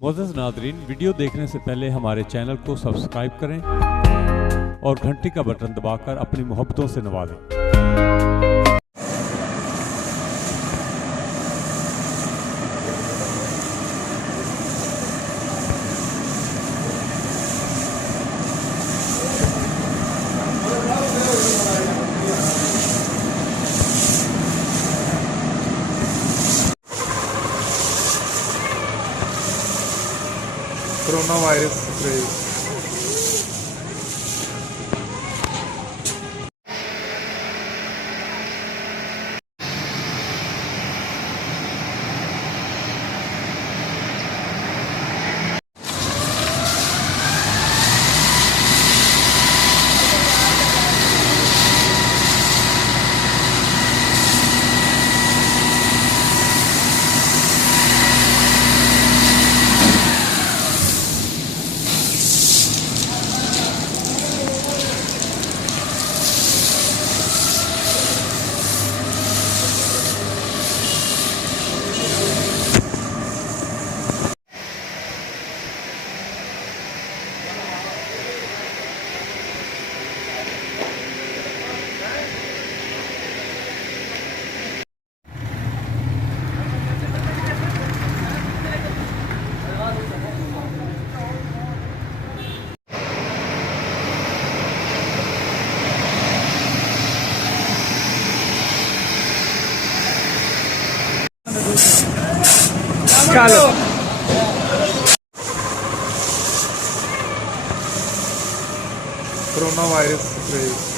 मोअज़्ज़ज़ नाज़रीन, वीडियो देखने से पहले हमारे चैनल को सब्सक्राइब करें और घंटी का बटन दबाकर अपनी मोहब्बतों से नवाजें। Corona virus spray. चलो कोरोना वायरस स्प्रे।